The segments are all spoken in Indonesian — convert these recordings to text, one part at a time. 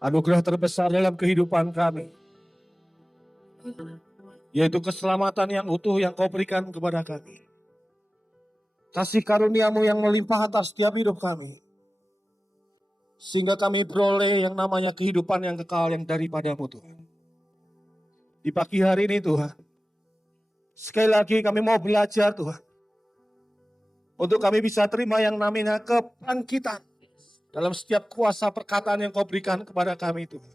Anugerah terbesar dalam kehidupan kami, yaitu keselamatan yang utuh yang kau berikan kepada kami. Kasih karuniamu yang melimpah atas setiap hidup kami. Sehingga kami beroleh yang namanya kehidupan yang kekal yang daripadamu Tuhan. Di pagi hari ini Tuhan, sekali lagi kami mau belajar Tuhan. Untuk kami bisa terima yang namanya kebangkitan. Dalam setiap kuasa perkataan yang kau berikan kepada kami Tuhan.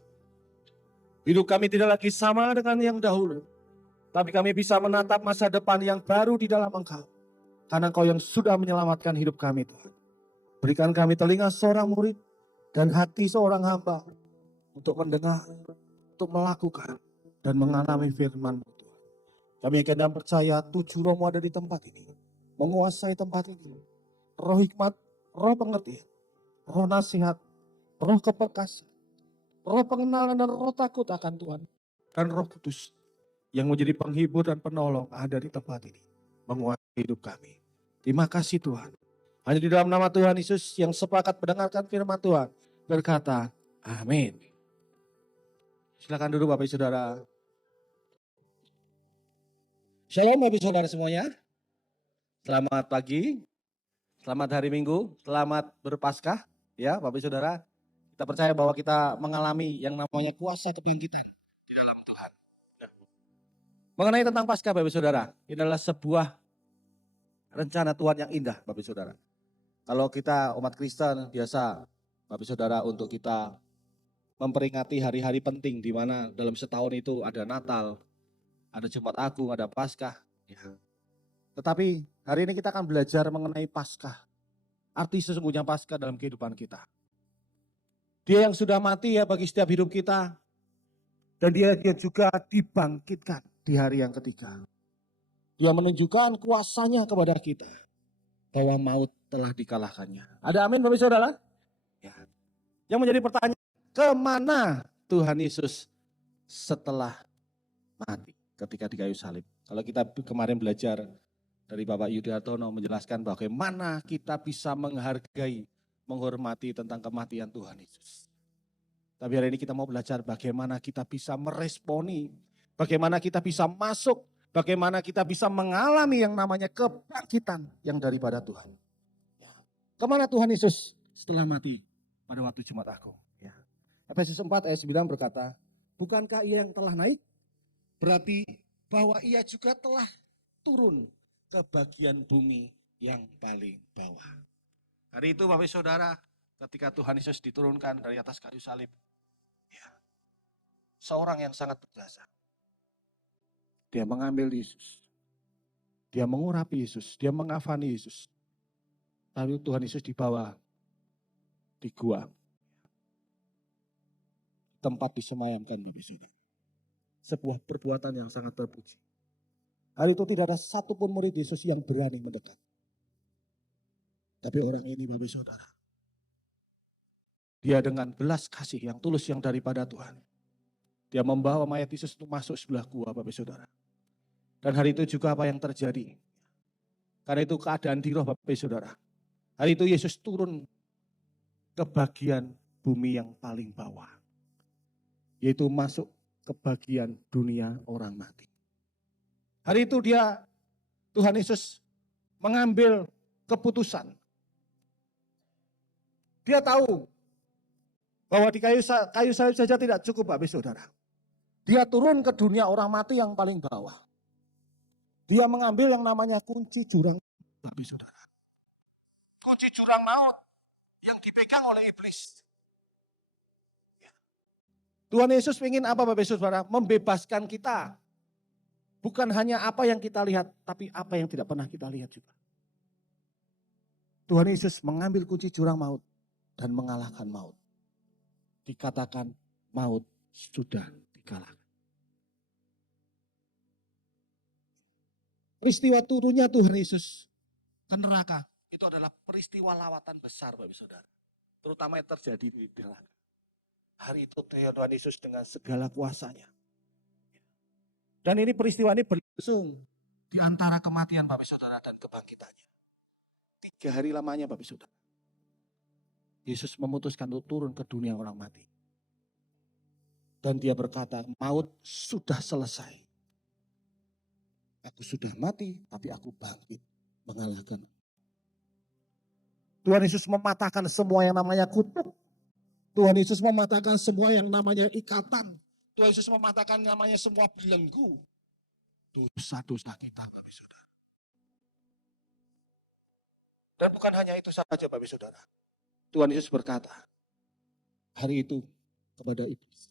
Hidup kami tidak lagi sama dengan yang dahulu. Tapi kami bisa menatap masa depan yang baru di dalam Engkau. Karena Engkau yang sudah menyelamatkan hidup kami Tuhan. Berikan kami telinga seorang murid dan hati seorang hamba. Untuk mendengar, untuk melakukan, dan mengalami firman-Mu Tuhan. Kami yakin dan percaya 7 Roh-Mu ada di tempat ini. Menguasai tempat ini. Roh hikmat, roh pengertian, roh nasihat, roh keperkasaan, roh pengenalan dan roh takut akan Tuhan. Dan Roh Kudus yang menjadi penghibur dan penolong ada di tempat ini. Menguasai hidup kami. Terima kasih Tuhan. Hanya di dalam nama Tuhan Yesus yang sepakat mendengarkan firman Tuhan. Berkata, amin. Silakan duduk Bapak Ibu Saudara. Shalom Bapak Ibu Saudara semuanya. Selamat pagi. Selamat hari Minggu. Selamat berpaskah. Ya Bapak Ibu Saudara. Kita percaya bahwa kita mengalami yang namanya kuasa kebangkitan di dalam Tuhan. Nah, mengenai tentang Paskah Bapak Ibu Saudara, ini adalah sebuah rencana Tuhan yang indah Bapak Ibu Saudara. Kalau kita umat Kristen biasa Bapak Ibu Saudara untuk kita memperingati hari-hari penting di mana dalam setahun itu ada Natal, ada Jumat Agung, ada Paskah. Ya. Tetapi hari ini kita akan belajar mengenai Paskah. Arti sesungguhnya Paskah dalam kehidupan kita. Dia yang sudah mati ya bagi setiap hidup kita. Dan dia juga dibangkitkan di hari yang ketiga. Dia menunjukkan kuasanya kepada kita. Bahwa maut telah dikalahkannya. Ada amin Bapak Saudara? Ya. Yang menjadi pertanyaan, kemana Tuhan Yesus setelah mati ketika di kayu salib? Kalau kita kemarin belajar dari Bapak Yudiartono menjelaskan bagaimana kita bisa menghargai, menghormati tentang kematian Tuhan Yesus. Tapi hari ini kita mau belajar bagaimana kita bisa meresponi, bagaimana kita bisa masuk, bagaimana kita bisa mengalami yang namanya kebangkitan yang daripada Tuhan. Kemana Tuhan Yesus setelah mati pada waktu Jumat Agung? Ya. Efesus 4 ayat 9 berkata, bukankah ia yang telah naik? Berarti bahwa ia juga telah turun ke bagian bumi yang paling bawah. Hari itu Bapak Saudara, ketika Tuhan Yesus diturunkan dari atas kayu salib, ya, seorang yang sangat berjasa. Dia mengambil Yesus. Dia mengurapi Yesus. Dia mengafani Yesus. Lalu Tuhan Yesus dibawa di gua. Tempat disemayamkan Bapak Saudara. Sebuah perbuatan yang sangat terpuji. Hari itu tidak ada satupun murid Yesus yang berani mendekat. Tapi orang ini Bapak Saudara. Dia dengan belas kasih yang tulus yang daripada Tuhan. Dia membawa mayat Yesus untuk masuk sebelah gua Bapak Saudara. Dan hari itu juga apa yang terjadi. Karena itu keadaan di roh Bapak Saudara. Hari itu Yesus turun ke bagian bumi yang paling bawah. Yaitu masuk ke bagian dunia orang mati. Hari itu Tuhan Yesus mengambil keputusan. Dia tahu bahwa di kayu salib saja tidak cukup Bapak Saudara. Dia turun ke dunia orang mati yang paling bawah. Dia mengambil yang namanya kunci jurang Bapak Saudara. Kunci jurang maut yang dipegang oleh iblis. Tuhan Yesus ingin apa Bapak Saudara? Membebaskan kita. Bukan hanya apa yang kita lihat, tapi apa yang tidak pernah kita lihat juga. Tuhan Yesus mengambil kunci jurang maut dan mengalahkan maut. Dikatakan maut sudah dikalahkan. Peristiwa turunnya Tuhan Yesus ke neraka itu adalah peristiwa lawatan besar Bapak Saudara. Terutama yang terjadi di neraka. Hari itu Tuhan Yesus dengan segala kuasanya. Dan ini peristiwa ini berlangsung di antara kematian Bapak Saudara dan kebangkitannya. 3 hari lamanya Bapak Saudara. Yesus memutuskan untuk turun ke dunia orang mati. Dan dia berkata, maut sudah selesai. Aku sudah mati, tapi aku bangkit mengalahkan. Tuhan Yesus mematahkan semua yang namanya kutuk. Tuhan Yesus mematahkan semua yang namanya ikatan. Tuhan Yesus mematahkan namanya semua belenggu. Dosa-dosa kita, Bapak Saudara. Dan bukan hanya itu saja, Bapak Saudara. Tuhan Yesus berkata, hari itu kepada iblis.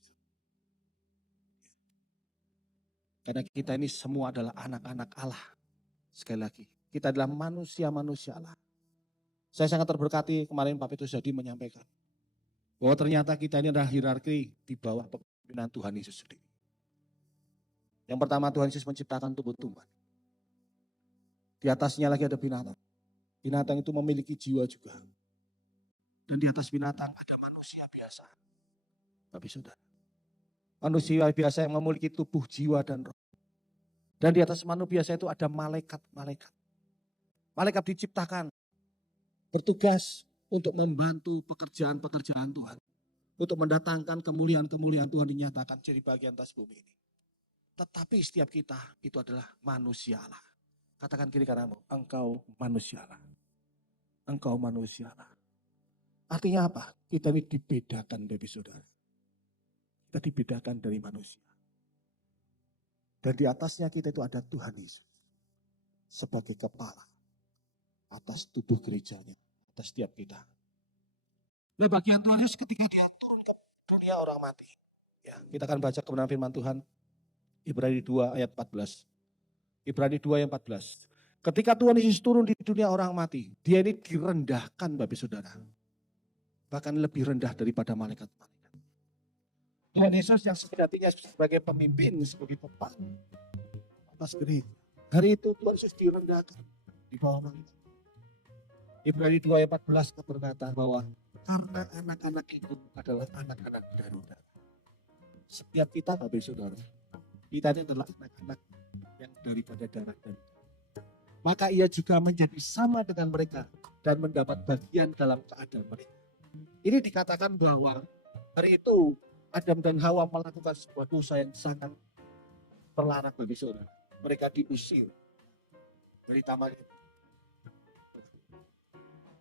Karena kita ini semua adalah anak-anak Allah. Sekali lagi, kita adalah manusia-manusia Allah. Saya sangat terberkati kemarin Pak Petrus jadi menyampaikan bahwa ternyata kita ini adalah hierarki di bawah kepemimpinan Tuhan Yesus sendiri. Yang pertama Tuhan Yesus menciptakan tumbuh-tumbuhan. Di atasnya lagi ada binatang. Binatang itu memiliki jiwa juga. Dan di atas binatang ada manusia biasa. Bapak Saudara. Manusia biasa yang memiliki tubuh, jiwa, dan roh. Dan di atas manusia biasa itu ada malaikat-malaikat. Malaikat diciptakan bertugas untuk membantu pekerjaan-pekerjaan Tuhan. Untuk mendatangkan kemuliaan-kemuliaan Tuhan dinyatakan jadi bagian atas bumi ini. Tetapi setiap kita itu adalah manusia Allah. Katakan kiri kananmu, engkau manusia Allah. Engkau manusia Allah. Artinya apa? Kita ini dibedakan dari saudara. Kita dibedakan dari manusia. Dan di atasnya kita itu ada Tuhan Yesus. Sebagai kepala. Atas tubuh gerejanya. Atas setiap kita. Nah bagian Tuhan Yesus ketika dia turun ke dunia orang mati. Ya, kita akan baca kebenaran firman Tuhan. Ibrani 2 ayat 14. Ibrani 2 ayat 14. Ketika Tuhan Yesus turun di dunia orang mati. Dia ini direndahkan Bapak Saudara. Bahkan lebih rendah daripada malaikat-malaikat. Tuhan Yesus yang sejatinya sebagai pemimpin, sebagai kepala atas gereja. Hari itu Tuhan Yesus direndahkan di bawah malaikat. Ibrani 2 ayat 14 berkata bahwa karena anak-anak itu adalah anak-anak darah. Setiap kita Bapak Saudara, kita ini adalah anak-anak yang daripada darah dan maka ia juga menjadi sama dengan mereka dan mendapat bagian dalam keadaan mereka. Ini dikatakan bahwa hari itu Adam dan Hawa melakukan sebuah dosa yang sangat terlarang bagi saudara. Mereka diusir dari taman itu.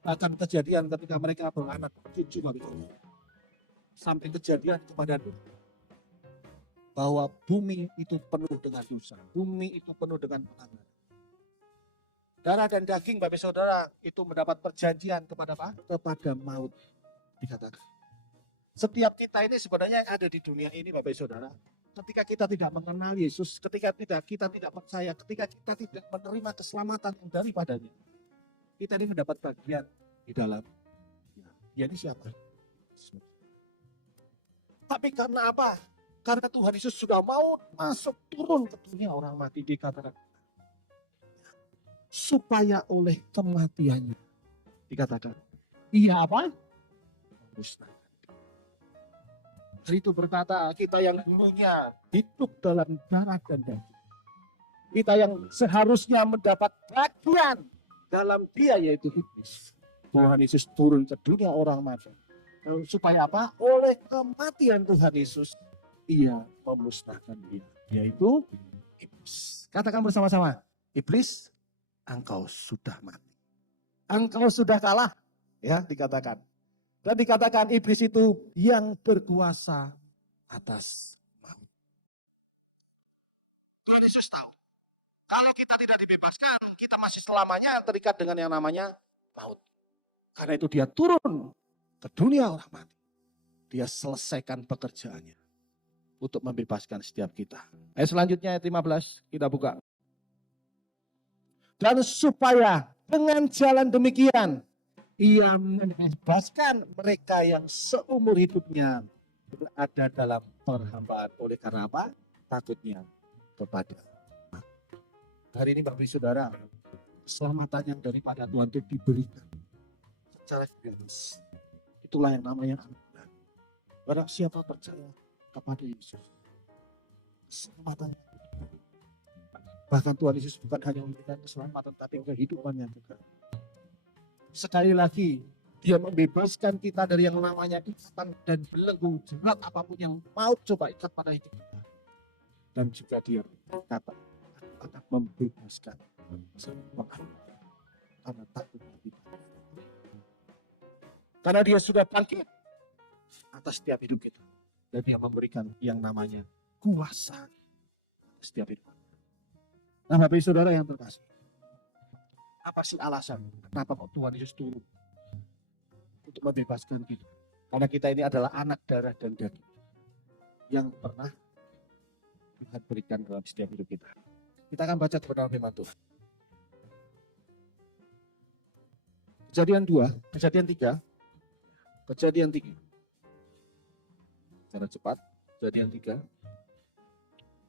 Akan kejadian ketika mereka beranak cucu sampai kejadian kepada Nuh bahwa bumi itu penuh dengan dosa, bumi itu penuh dengan pelanggaran. Darah dan daging Bapak Saudara itu mendapat perjanjian kepada apa? Kepada maut dikatakan. Setiap kita ini sebenarnya yang ada di dunia ini Bapak Saudara, ketika kita tidak mengenal Yesus, ketika kita tidak percaya, ketika kita tidak menerima keselamatan daripadanya, kita ini mendapat bagian di dalam. Dia ini siapa? Tapi karena apa? Karena Tuhan Yesus sudah mau masuk turun ke dunia orang mati dikatakan. Supaya oleh kematiannya dikatakan. Iya apa? Musnah. Itu berkata kita yang dulunya hidup dalam darah dan daging. Kita yang seharusnya mendapat bagian dalam dia yaitu iblis. Tuhan Yesus turun ke dunia orang mati. Supaya apa? Oleh kematian Tuhan Yesus. Ia memusnahkan dia. Yaitu iblis. Katakan bersama-sama. Iblis, engkau sudah mati. Engkau sudah kalah. Ya dikatakan. Dan dikatakan iblis itu yang berkuasa atas maut. Tuhan Yesus tahu. Kalau kita tidak dibebaskan, kita masih selamanya terikat dengan yang namanya maut. Karena itu dia turun ke dunia orang mati. Dia selesaikan pekerjaannya untuk membebaskan setiap kita. Ayat selanjutnya ayat 15 kita buka. Dan supaya dengan jalan demikian ia membebaskan mereka yang seumur hidupnya berada dalam perhambaan. Oleh karena apa? Takutnya kepada hari ini Bapak Saudara, keselamatan yang daripada Tuhan itu diberikan secara gratis. Itulah yang namanya anugerah. Barang siapa percaya kepada Yesus, keselamatan. Bahkan Tuhan Yesus bukan hanya memberikan keselamatan, tapi kehidupannya juga. Sekali lagi, Dia membebaskan kita dari yang namanya ikatan dan belenggu jerat apapun yang mau coba ikat pada hidup kita. Dan juga dia berkata akan membebaskan semua karena takut kita. Karena dia sudah bangkit atas setiap hidup kita. Dan dia memberikan yang namanya kuasa atas setiap hidup. Nah, Bapak Ibu Saudara yang terkasih, apa sih alasan kenapa kok Tuhan Yesus turun untuk membebaskan kita? Karena kita ini adalah anak darah dan daging yang pernah Tuhan berikan dalam setiap hidup kita. Kita akan baca kebenaran firman Tuhan. Kejadian 2, Kejadian 3, Kejadian 3. Secara cepat, Kejadian 3.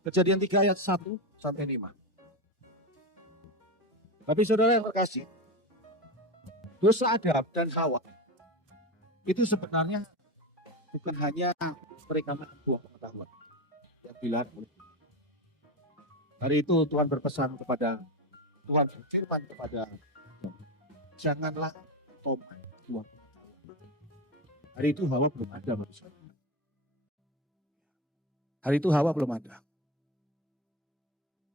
Kejadian 3 ayat 1 sampai 5. Tapi saudara yang terkasih, dosa Adam dan Hawa itu sebenarnya bukan hanya mereka makan buah pengetahuan yang dilarang oleh Tuhan. Hari itu Tuhan berpesan kepada, Tuhan berfirman kepada, janganlah kau makan buah pengetahuan. Hari itu Hawa belum ada manusia. Hari itu Hawa belum ada.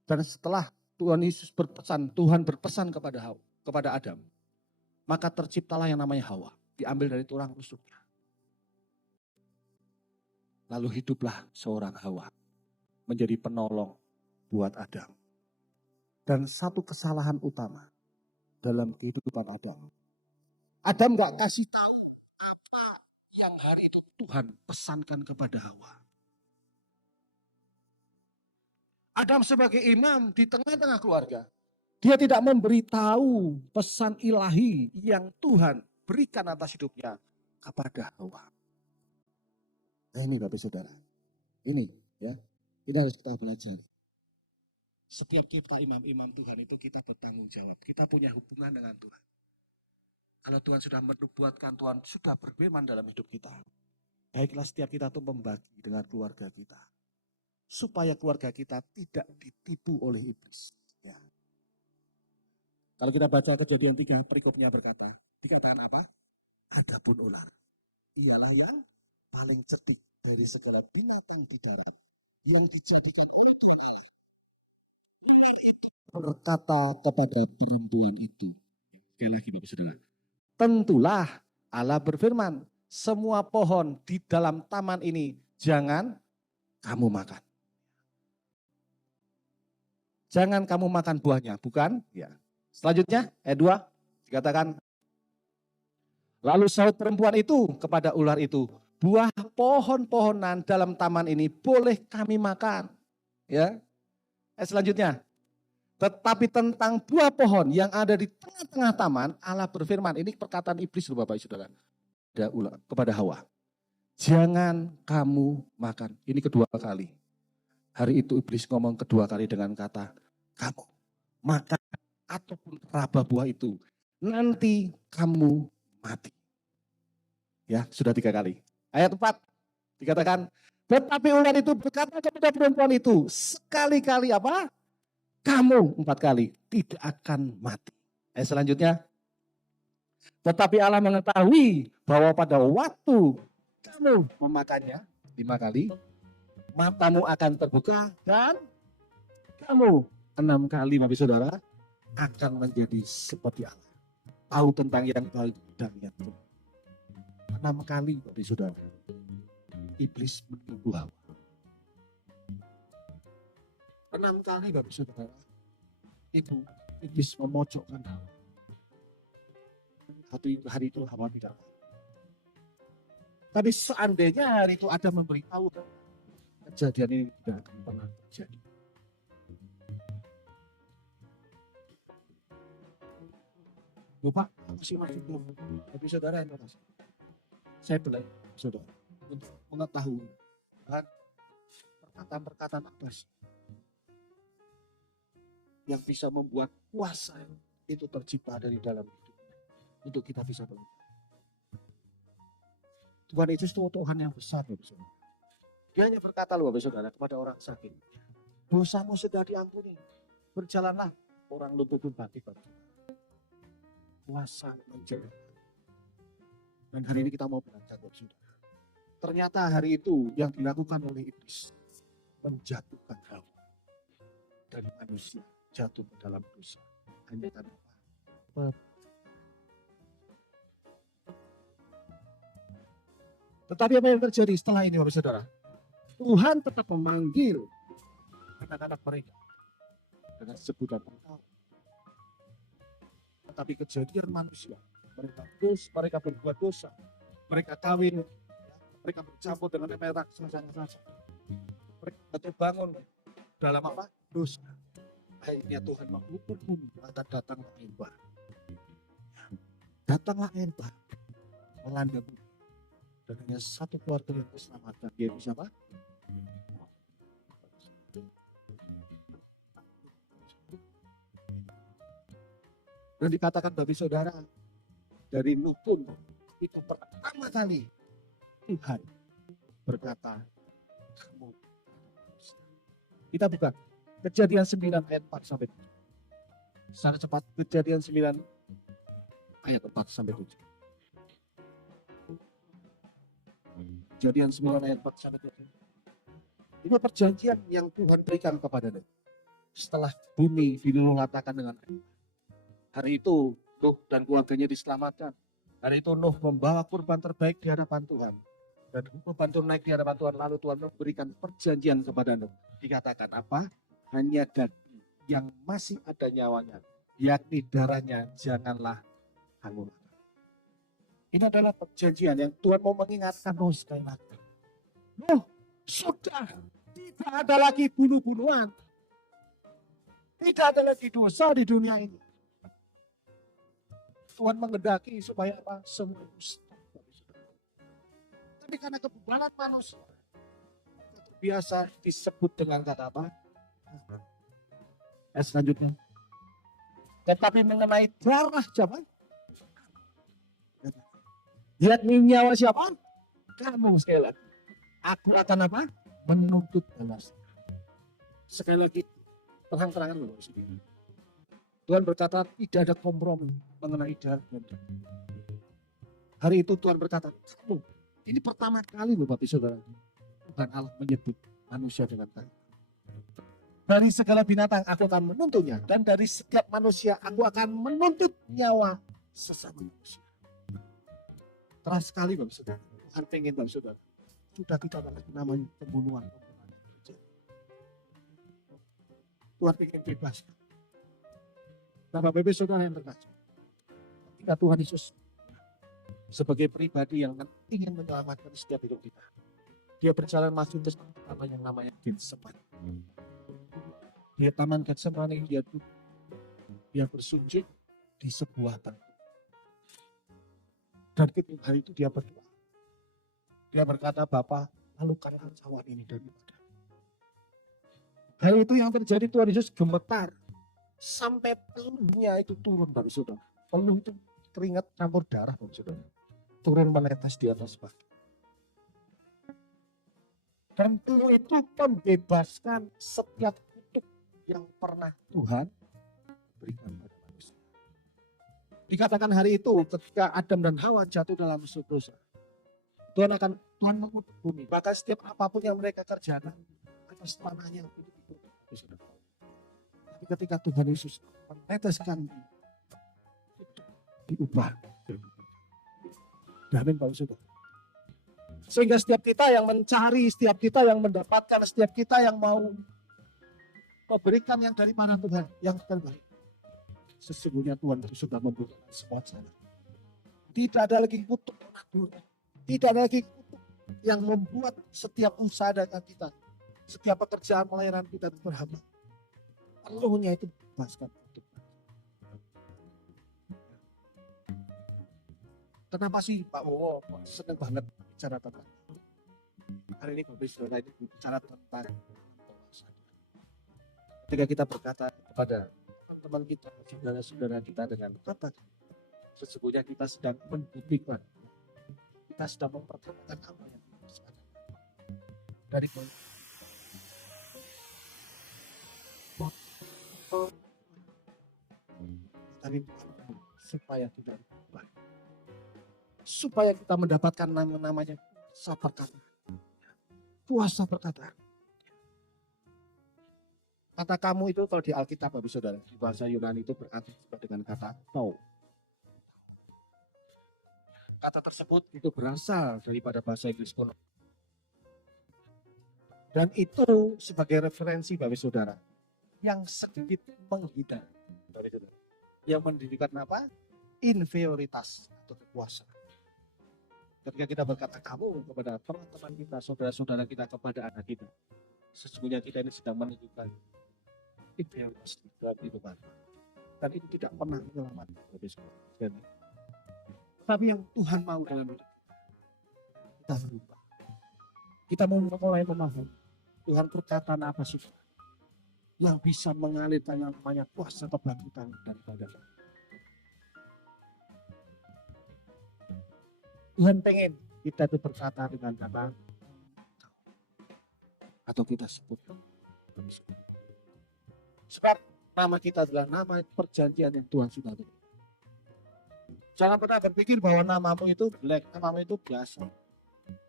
Dan setelah Tuhan Yesus berpesan, Tuhan berpesan kepada Adam, maka terciptalah yang namanya Hawa, diambil dari tulang rusuknya. Lalu hiduplah seorang Hawa menjadi penolong buat Adam. Dan satu kesalahan utama dalam kehidupan Adam. Adam gak kasih tahu apa yang hari itu Tuhan pesankan kepada Hawa. Adam sebagai imam di tengah-tengah keluarga, dia tidak memberitahu pesan ilahi yang Tuhan berikan atas hidupnya kepada Hawa. Nah ini Bapak Saudara, ini harus kita pelajari. Setiap kita imam-imam Tuhan itu kita bertanggung jawab, kita punya hubungan dengan Tuhan. Kalau Tuhan sudah menubuatkan, Tuhan sudah berfirman dalam hidup kita, baiklah setiap kita itu membagi dengan keluarga kita. Supaya keluarga kita tidak ditipu oleh iblis. Ya. Kalau kita baca Kejadian 3, perikopnya dikatakan apa? Adapun ular, ialah yang paling cerdik dari segala binatang di darat yang dijadikan berkata kepada perempuan itu. Sekali lagi Bapak Saudara. Tentulah Allah berfirman, semua pohon di dalam taman ini jangan kamu makan. Jangan kamu makan buahnya, bukan? Ya. Selanjutnya, ayat 2, dikatakan, lalu sahut perempuan itu kepada ular itu, buah pohon-pohonan dalam taman ini boleh kami makan. Ya. Selanjutnya, tetapi tentang buah pohon yang ada di tengah-tengah taman, Allah berfirman, ini perkataan iblis loh Bapak Saudara, kepada Hawa. Jangan kamu makan. Ini kedua kali. Hari itu iblis ngomong kedua kali dengan kata, kamu makan ataupun raba buah itu, nanti kamu mati. Ya, sudah 3 kali. Ayat 4 dikatakan, tetapi ular itu berkata kepada perempuan itu, sekali-kali apa? Kamu 4 kali tidak akan mati. Ayat selanjutnya, tetapi Allah mengetahui bahwa pada waktu kamu memakannya 5 kali, matamu akan terbuka dan kamu 6 kali Bapak Saudara akan menjadi seperti Allah. Tahu tentang yang baik dan yang buruk. 6 kali Bapak Saudara iblis menipu Hawa. 6 kali Bapak Saudara iblis memojokkan Hawa. Hari itu Hawa tidak. Tapi seandainya hari itu ada memberitahu, kejadian ini tidak akan pernah terjadi. Lupa, masih belum. Tapi saudara yang makasih. Saya belajar, saudara, untuk mengetahui kan perkataan-perkataan apa sih yang bisa membuat kuasa itu tercipta dari dalam hidup untuk kita bisa belajar. Tuhan Yesus itu Tuhan yang besar, Bapak Saudara. Dia hanya berkata loh Bapak Saudara kepada orang sakit, dosamu sudah diampuni, berjalanlah. Orang lumpuh pun bangkit. Kuasa menjadi. Dan hari ini kita mau belajar, saudara. Ternyata hari itu yang dilakukan oleh iblis menjatuhkan Hawa dan manusia jatuh ke dalam dosa. Hanya karena apa? Tetapi apa yang terjadi setelah ini, Bapak Saudara? Tuhan tetap memanggil anak-anak mereka dengan sebutan engkau. Tetapi kejadian manusia, mereka berbuat dosa, mereka kawin, mereka bercampur dengan namanya raksasa-raksasa. Mereka terbangun dalam apa? Dosa. Akhirnya Tuhan mengukur bumi, maka datanglah air bah. Datanglah air bah, melanda bumi. Dan hanya satu keluarga yang diselamatkan, dia bisa apa? Dan dikatakan bagi saudara, dari Nuh pun itu pertama kali Tuhan berkata, kamu. Kita buka Kejadian 9 ayat 4 sampai 7. Secara cepat, Kejadian 9 ayat 4 sampai 7. Kejadian 9 ayat 4 sampai 7. Ini perjanjian yang Tuhan berikan kepada Nuh. Setelah bumi diluluhlantakkan dengan air. Hari itu Nuh dan keluarganya diselamatkan. Hari itu Nuh membawa kurban terbaik di hadapan Tuhan. Dan kurban itu naik di hadapan Tuhan. Lalu Tuhan memberikan perjanjian kepada Nuh. Dikatakan apa? Hanya daging yang masih ada nyawanya, yakni darahnya, janganlah hangus. Ini adalah perjanjian yang Tuhan mau mengingatkan Nuh sekali lagi. Nuh, sudah tidak ada lagi bunuh-bunuhan. Tidak ada lagi dosa di dunia ini. Tuhan menghendaki supaya apa? Semua stop. Tapi karena kebebalan manusia, biasa disebut dengan kata apa? Selanjutnya. Tetapi mengenai darah siapa? Yakni nyawa siapa? Kamu sekali lagi. Aku akan apa? Menuntut balas. Sekali lagi, terang-terangan loh. Tuhan berkata tidak ada kompromi mengenai darah dan daging. Hari itu Tuhan berkata, kamu. Ini pertama kali loh Bapak Saudara. Tuhan Allah menyebut manusia dengan baik. Dari segala binatang aku akan menuntutnya. Dan dari setiap manusia aku akan menuntut nyawa sesama manusia. Keras sekali Bapak Saudara. Tuhan pengen Bapak Saudara. Sudah kita lagi namanya pembunuhan. Tuhan pengen bebaskan. Nah Bapak Ibu Saudara yang terkasih. Ketika Tuhan Yesus sebagai pribadi yang ingin menyelamatkan setiap hidup kita. Dia berjalan masuk ke apa yang namanya Getsemani. Dia taman Getsemani, dia bersujud di sebuah tempat. Dan ketika hari itu dia berdoa. Dia berkata, Bapa, lalukanlah cawan ini daripada. Hari itu yang terjadi Tuhan Yesus gemetar. Sampai peluhnya itu turun Bapak Saudara. Peluh itu keringat campur darah Bapak Saudara. Turun menetes di atas batu. Dan peluh itu membebaskan setiap kutuk yang pernah Tuhan berikan pada manusia. Dikatakan hari itu ketika Adam dan Hawa jatuh dalam dosa, Tuhan mengutuk bumi. Bahkan setiap apapun yang mereka kerjakan atas tanahnya itu dikutuk. Tapi ketika Tuhan Yesus meneteskan itu diubah. Amin Bapak Saudara. Sehingga setiap kita yang mencari, setiap kita yang mendapatkan, setiap kita yang mau memberikan yang daripada Tuhan yang terbaik. Sesungguhnya Tuhan itu sudah memberikan semua cara. Tidak ada lagi kutuk penaklukan. Tidak ada lagi kutuk yang membuat setiap usaha dagang kita, setiap pekerjaan pelayanan kita berhambat. Peluhnya itu bebaskan. Kenapa sih Pak Wowo senang banget bicara tentang hari ini Bapak Saudara ini bicara tentang ketika kita berkata kepada teman-teman kita, saudara-saudara kita dengan kata sesungguhnya kita sedang membuktikan, kita sedang memperkatakan apa yang kita sadar dari supaya tidak berubah. supaya kita mendapatkan namanya kuasa perkataan. Kuasa perkataan. Kata kamu itu kalau di Alkitab, Bapak Saudara, di bahasa Yunani itu berarti dengan kata tau. Kata tersebut itu berasal daripada bahasa Inggris kuno. Dan itu sebagai referensi Bapak Saudara yang sedikit menghindar. Yang mendidikan apa? Inferioritas atau kekuasaan. Ketika kita berkata kamu kepada teman-teman kita, saudara-saudara kita, kepada anak kita, sesungguhnya kita ini sedang menunjukkan inferioritas dalam kehidupan. Dan itu tidak pernah menyelamatkan. Tapi yang Tuhan mau dalam hidup kita berubah. Kita mau mulai memahami Tuhan berkata apa sih yang bisa mengalirkan yang namanya kuasa kebangkitan daripada Tuhan pengen kita itu berkata dengan kata atau kita sebut. Sebab nama kita adalah nama perjanjian yang Tuhan sudah beri. Jangan pernah berpikir bahwa namamu itu jelek, namamu itu biasa,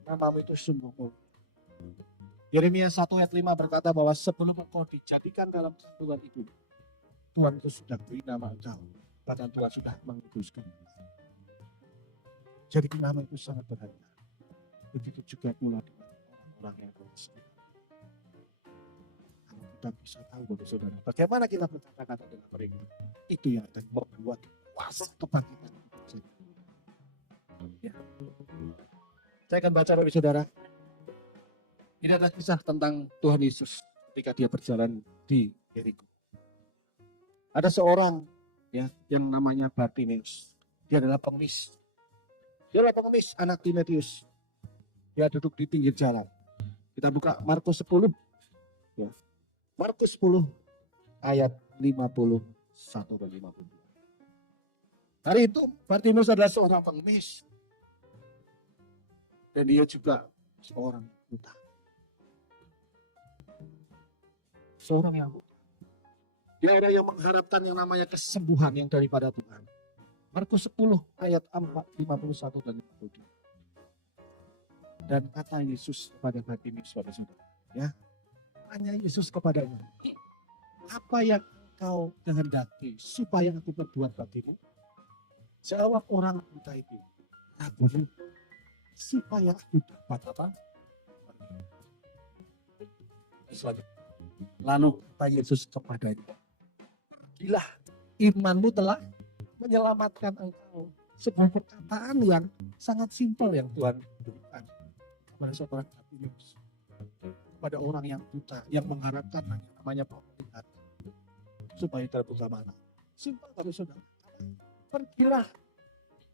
namamu itu sungguh. Yeremia 1 ayat 5 berkata bahwa sebelum engkau dijadikan dalam kandungan ibu, Tuhan itu sudah beri nama engkau, bahkan Tuhan sudah menguduskan. Jadi nama itu sangat berharga. Begitu juga pula dengan orang-orang yang bersedia. Kalau kita bisa tahu, Bapak Saudara, bagaimana kita berkata-kata dengan mereka, itu yang akan membuat kuasa kebangkitan. Ya. Saya akan baca, Bapak Saudara. Ini adalah kisah tentang Tuhan Yesus ketika dia berjalan di Yeriko. Ada seorang ya yang namanya Bartimeus. Dia adalah pengemis. Dia adalah pengemis, anak Timotius. Dia duduk di pinggir jalan. Kita buka Markus 10. Ya. Markus 10 ayat 51 dan 52. Hari itu Bartimeus adalah seorang pengemis. Dan dia juga seorang buta. Seorang yang buta. Dia ada yang mengharapkan yang namanya kesembuhan yang daripada Tuhan. Markus 10 ayat 51 dan 52. Dan kata Yesus kepada Bartimeus, ya, tanya Yesus kepadanya, apa yang kau kehendaki supaya aku berbuat bagimu? Jawab orang buta itu, Rabuni, supaya aku dapat apa? Lalu kata Yesus kepadanya, pergilah, imanmu telah menyelamatkan engkau. Sebuah perkataan yang sangat simpel yang Tuhan berikan kepada seorang Bartimeus, kepada orang yang buta yang mengharapkan namanya pemulihan supaya terbuka mata. Simpel kalau saudara. Pergilah,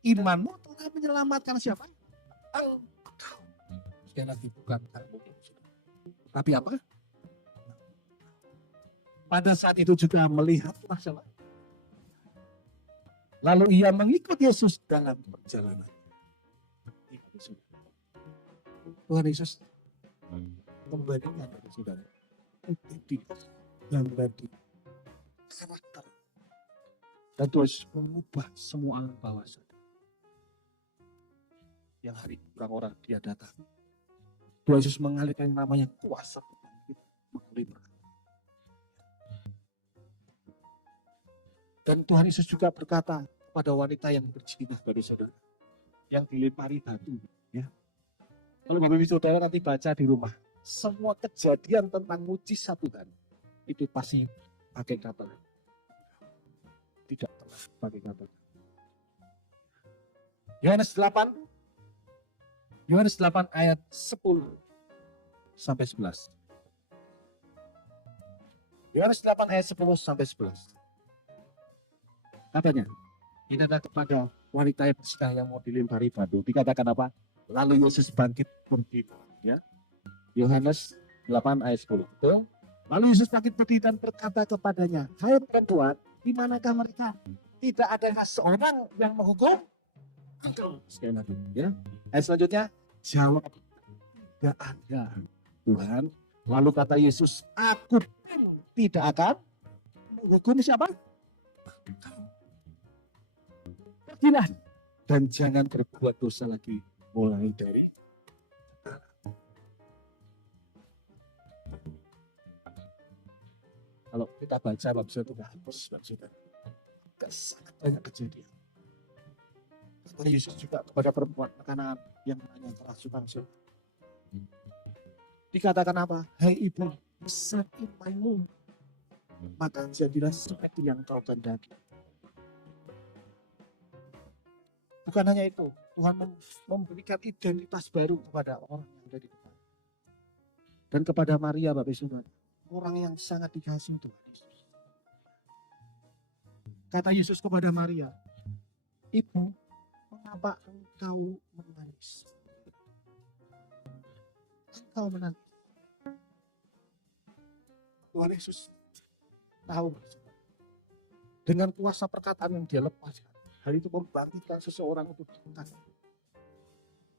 imanmu telah menyelamatkan siapa? Engkau. Sekali lagi bukan kamu. Tapi apa? Pada saat itu juga melihat masalah. Lalu ia mengikut Yesus dalam perjalanan. Tuhan Yesus membandingkan dari saudara. Identitas yang berarti karakter. Dan Tuhan Yesus mengubah semua alam bawah sadar. Yang hari orang-orang dia datang. Tuhan Yesus mengalirkan namanya kuasa. Dan Tuhan Yesus juga berkata kepada wanita yang berjinah dari saudara, yang dilempari batu. Ya. Kalau Bapak Ibu Saudara nanti baca di rumah, semua kejadian tentang mujizat Tuhan itu pasti pakai kata. Tidak telah pakai kata. Yohanes 8 ayat 10 sampai 11. Yohanes 8 ayat 10 sampai 11. Katanya, ini adalah kepada wanita yang bersedih yang mau dilempari batu. Dikatakan apa? Lalu Yesus bangkit berdiri. Ya. Yohanes 8 ayat 10. Betul? Lalu Yesus bangkit berdiri dan berkata kepadanya, hai perempuan, di manakah mereka? Tidak adakah seorang yang menghukum engkau? Sekali lagi. Ya. Ayat selanjutnya, jawab, tidak ada Tuhan. Lalu kata Yesus, aku tidak akan menghukum siapa? Pergilah, dan jangan berbuat dosa lagi mulai dari kalau kita baca bab 1 ke hapus bab 1 sangat banyak kejadian. Kata Yesus juga kepada perempuan Kanaan yang hanya kerasukan surga. Dikatakan apa? Hai ibu, besar imanmu, maka jadilah seperti yang kau kehendaki. Bukan hanya itu, Tuhan memberikan identitas baru kepada orang yang ada di depan. Dan kepada Maria, Bapak Ibu Saudara, orang yang sangat dikasihi Tuhan Yesus. Kata Yesus kepada Maria, ibu, mengapa engkau menangis? Engkau menangis. Tuhan Yesus tahu dengan kuasa perkataan yang dia lepaskan, hal itu membangkitkan seseorang untuk diangkat,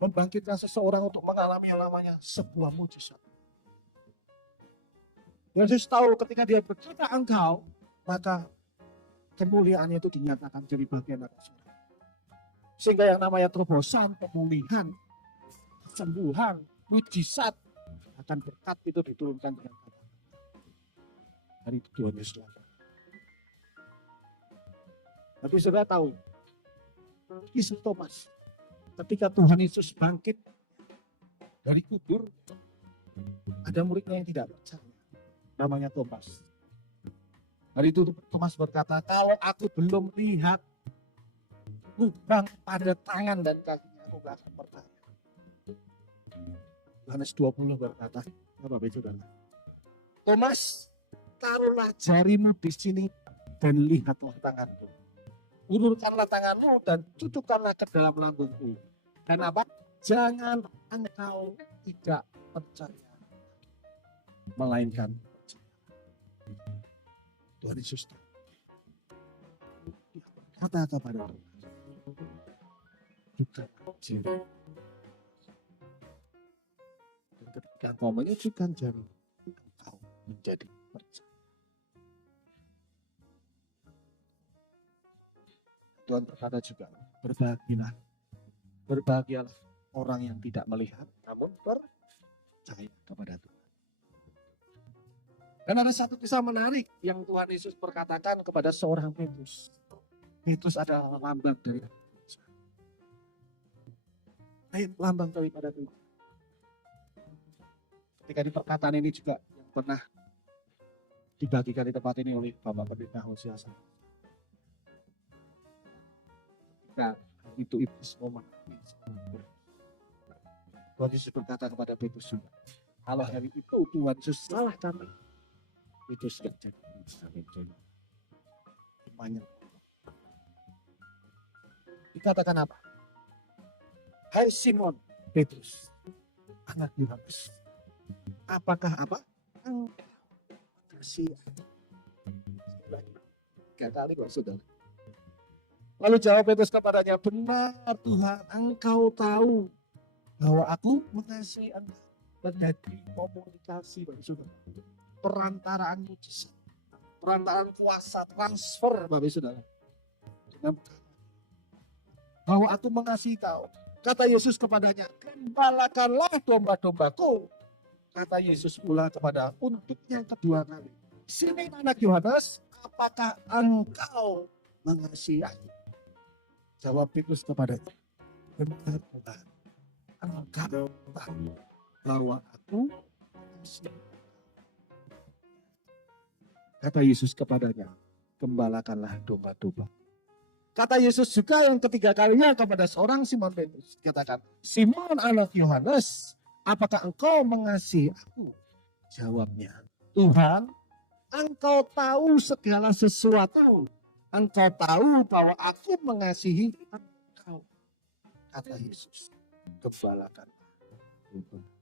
membangkitkan seseorang untuk mengalami yang namanya sebuah mujizat. Yesus tahu ketika dia berkata engkau, maka kemuliaannya itu dinyatakan jadi bagian atas orang. Sehingga yang namanya terobosan, pemulihan, kesembuhan, mujizat, akan berkat itu diturunkan dengan kata. Hari itu Tuhan Yesus lakukan. Tapi saudara tahu, kisah Thomas, ketika Tuhan Yesus bangkit dari kubur, ada muridnya yang tidak percaya, namanya Thomas. Hari itu Thomas berkata, kalau aku belum lihat lubang pada tangan dan kakinya, aku gak akan percaya. Yohanes 20 berkata, Bapak Ibu Saudara, Thomas, taruhlah jarimu di sini dan lihatlah tanganku. Ulurkanlah tanganmu dan tutupkanlah ke dalam lambungku. Dan apa? Jangan engkau tidak percaya, melainkan percaya. Tuhan Yesus kata kepada orang, juga jari. Dan ketika engkau menyucikan jari, engkau menjadi percaya. Tuhan berkata juga, berbahagialah orang yang tidak melihat, namun percaya kepada Tuhan. Dan ada satu kisah menarik yang Tuhan Yesus perkatakan kepada seorang Petrus. Petrus adalah lambang dari Tuhan. Lambang daripada Tuhan. Ketika di perkataan ini juga yang pernah dibagikan di tempat ini oleh Bapak Pendeta Hosiasa. Nah, itu iblis mau menangis. Tuhan Yesus berkata kepada Petrus juga, kalau hari itu Tuhan Yesus salah kami, Petrus gak jadi imannya. Dikatakan apa? Hai Simon Petrus, anak Yohanes, apakah apa? Kasih. Tiga kali kok saudara. Lalu jawab Petrus kepadanya, benar Tuhan, engkau tahu bahwa aku mengasihi engkau. Terjadi komunikasi Bapak Saudara. Perantaraan mujizat, perantaraan kuasa transfer Bapak Saudara. Bahwa aku mengasihi kau. Kata Yesus kepadanya, gembalakanlah domba-dombaku. Kata Yesus pula kepada untuk yang kedua kali, sini anak Yohanes, apakah engkau mengasihi aku? Jawab Petrus kepadanya, benar Tuhan, engkau tahu bahwa aku mengasihi. Kata Yesus kepadanya, gembalakanlah domba-domba. Kata Yesus juga yang ketiga kalinya kepada seorang Simon Petrus, katakan, Simon anak Yohanes, apakah engkau mengasihi aku? Jawabnya, Tuhan, engkau tahu segala sesuatu. Engkau tahu bahwa aku mengasihi engkau. Kata Yesus, gembalakanlah domba-domba.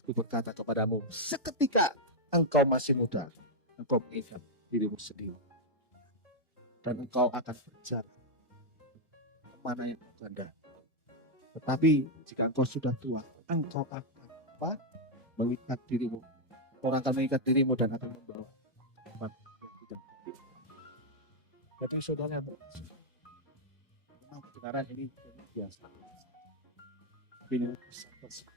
Aku berkata kepadamu, seketika engkau masih muda, engkau mengingat dirimu sendiri. Dan engkau akan berjalan kemana yang engkau kehendaki. Tetapi jika engkau sudah tua, engkau akan apa? Mengikat dirimu. Orang akan mengikat dirimu dan akan membawa tempat yang tidak. Jadi saudara yang berkasih, kebenaran ini biasa. Tapi ini bisa bersama.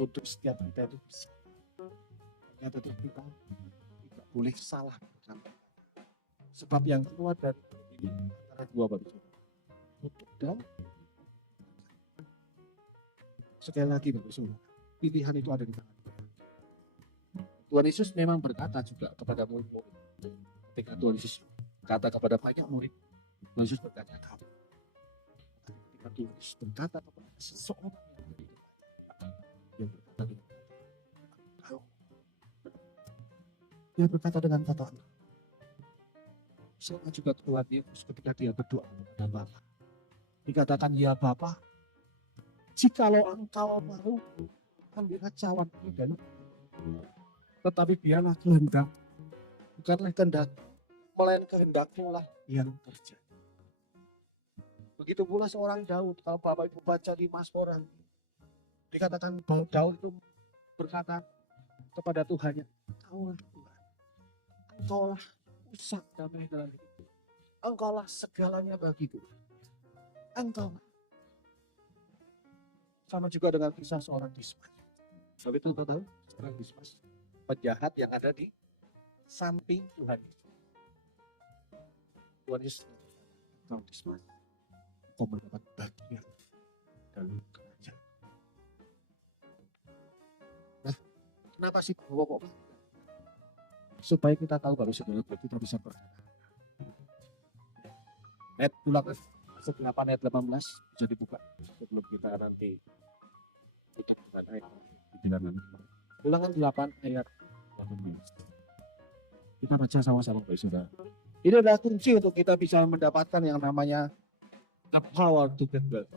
Untuk setiap kita itu bisa. Ternyata itu kita tidak boleh salah. Sebab yang keluar dari ini antara dua bagi untuk dan sekali lagi Bapak Saudara, pilihan itu ada di tangan kita. Tuhan Yesus memang berkata juga kepada murid-murid. Ketika Tuhan Yesus kata kepada banyak murid, Tuhan Yesus berkata kamu. Ketika Tuhan Yesus berkata kepada seseorang yang ada di depan, dia berkata dengan kau. Dia berkata dengan kata Allah. Sama juga Tuhan Yesus ketika dia berdoa kepada Bapa. Dikatakan ya Bapa, jikalau engkau mau ambil cawan ini dari tetapi biarlah kehendak, bukanlah kehendak, melainkan kehendakmu lah yang terjadi. Begitu pula seorang Daud, kalau Bapak Ibu baca di Mazmuran, dikatakan bahwa Daud itu berkata kepada Tuhannya, engkaulah Tuhan, engkaulah pusat damai dalam hidupku, engkaulah segalanya bagiku, engkaulah. Sama juga dengan kisah seorang Dismas. Tapi tahu seorang Dismas, penjahat yang ada di samping Tuhan. Tuhan Yesus, kau Dismas, kau mendapat bagian dalam kerajaan. Nah, kenapa sih bawa-bawa? Supaya kita tahu baru saudara kita bisa berkata. Ayat ulang pasal 8 ayat 18 bisa dibuka sebelum kita nanti kita dengan ayat di bilangan. Ulangan 8 ayat 18. Kita baca sama-sama Bapak Saudara. Ini adalah kunci untuk kita bisa mendapatkan yang namanya the power to get wealth.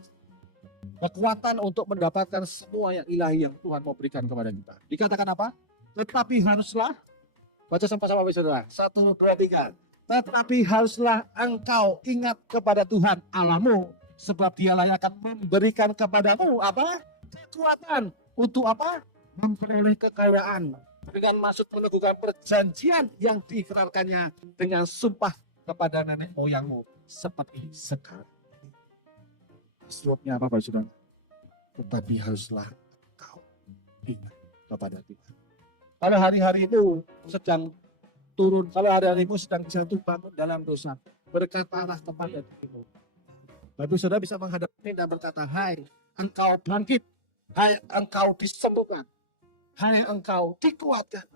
Kekuatan untuk mendapatkan semua yang ilahi yang Tuhan mau berikan kepada kita. Dikatakan apa? Tetapi haruslah, baca sama-sama Bapak Saudara. 1, 2, 3. Tetapi haruslah engkau ingat kepada Tuhan Allahmu, sebab Dialah yang akan memberikan kepadamu apa? Kekuatan. Untuk apa? Memperoleh kekayaan. Dengan maksud meneguhkan perjanjian yang diikrarkannya dengan sumpah kepada nenek moyangmu seperti sekarang. Sebabnya apa Bapak Saudara? Tetapi haruslah engkau ingat kepada Tuhan. Pada hari-hari itu sedang turun, kalau hari-harimu sedang jatuh bangun dalam dosa, berkatalah kepada dirimu. Bapak Saudara bisa menghadapi dan berkata, hai engkau bangkit, hai engkau disembuhkan, hai engkau dikuatkan,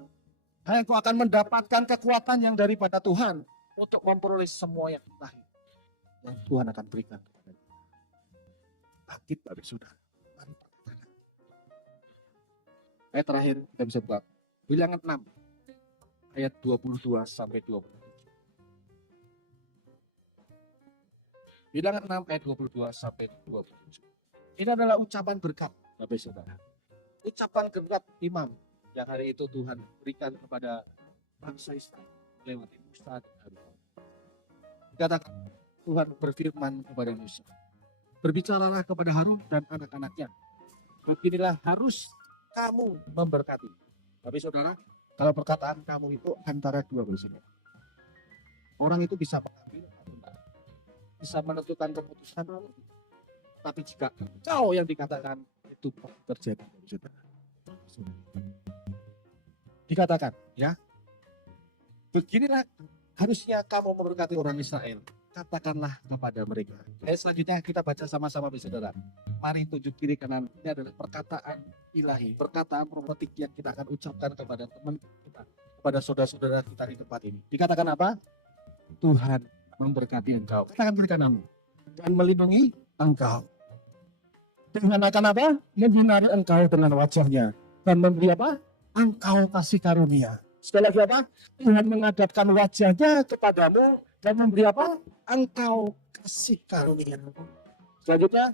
hai engkau akan mendapatkan kekuatan yang daripada Tuhan untuk memperoleh semua yang lahir yang Tuhan akan berikan kepada kita. Bangkit Bapak Saudara. Ayat terakhir kita bisa buka Bilangan 6 ayat 22 sampai 27. Bilangan 6 ayat 22 sampai 27. Ini adalah ucapan berkat Bapak Saudara. Ucapan berkat imam yang hari itu Tuhan berikan kepada bangsa Israel lewat Musa dan Harun. Dikatakan Tuhan berfirman kepada Musa, berbicaralah kepada Harun dan anak-anaknya. Beginilah harus kamu memberkati. Tapi saudara, kalau perkataan kamu itu antara dua bersama. Orang itu bisa mengambil atau tidak, bisa menentukan keputusan. Tapi jika kau yang dikatakan itu terjadi, saudara. Dikatakan, ya, beginilah harusnya kamu memberkati orang Israel. Katakanlah kepada mereka. Selanjutnya kita baca sama-sama saudara. Mari tunjuk kiri kanan. Ini adalah perkataan ilahi, perkataan profetik yang kita akan ucapkan kepada teman kita, kepada saudara-saudara kita di tempat ini. Dikatakan apa? Tuhan memberkati engkau. Katakan kiri kananmu. Dan melindungi engkau. Tuhan akan apa? Menyinari engkau dengan wajahnya. Dan memberi apa? Engkau kasih karunia. Sekali lagi apa? Tuhan menghadapkan wajahnya kepadamu dan memberi apa? Engkau kasih karunia. Selanjutnya,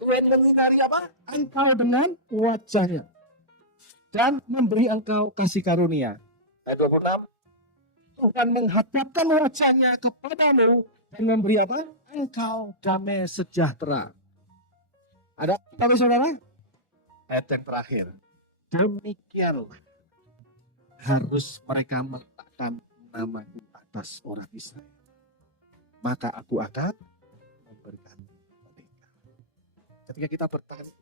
Tuhan menyinari apa? Engkau dengan wajahnya dan memberi engkau kasih karunia. Ayat 26. Tuhan menghadapkan wajahnya kepadamu dan memberi apa? Engkau damai sejahtera. Ada apa saudara? Ayat yang terakhir. Demikianlah harus mereka meletakkan nama atas orang Israel. maka aku akan memberikan mereka. Ketika kita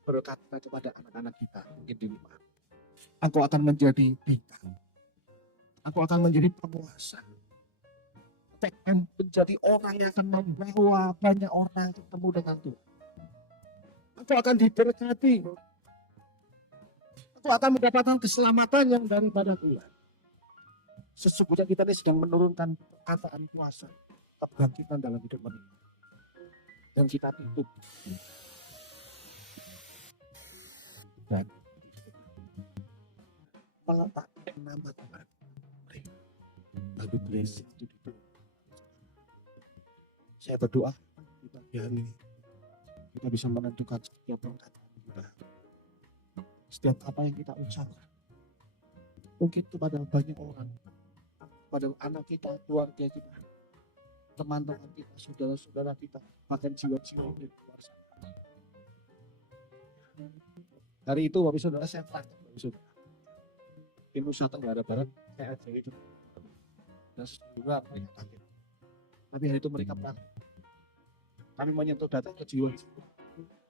berkata kepada anak-anak kita, mungkin di rumah, engkau akan menjadi bintang, engkau akan menjadi penguasa, akan menjadi orang yang akan membawa banyak orang ketemu dengan Tuhan. Engkau akan diberkati, engkau akan mendapatkan keselamatan yang daripada Tuhan. Sesungguhnya kita ini sedang menurunkan perkataan kuasa, kebangkitan dalam hidup mereka. Dan kita tutup. Dan meletakkan nama Tuhan. Lalu blessing itu ditutup. Saya berdoa di pagi hari ini kita bisa menentukan setiap perkataan kita, setiap apa yang kita ucapkan. Mungkin kepada banyak orang, pada anak kita, keluarga kita, teman-teman kita, saudara-saudara kita, bahkan jiwa-jiwa yang di luar sana. Hari itu Bapak Saudara saya tanya, Bapak Saudara, di Nusa Tenggara Barat saya aja itu, dan sejujurnya mereka kaget. Tapi hari itu mereka perang. Kami menyentuh data ke jiwa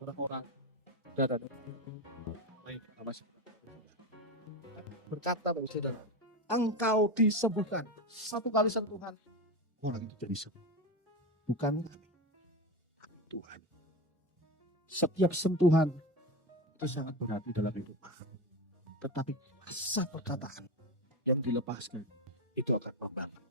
orang-orang, data baik berkata Bapak Saudara, engkau disembuhkan. Satu kali sentuhan, orang itu jadi sembuh. Bukan kami, Tuhan. Setiap sentuhan itu sangat berarti dalam hidup kami. Tetapi masa perkataan yang dilepaskan itu akan membangun.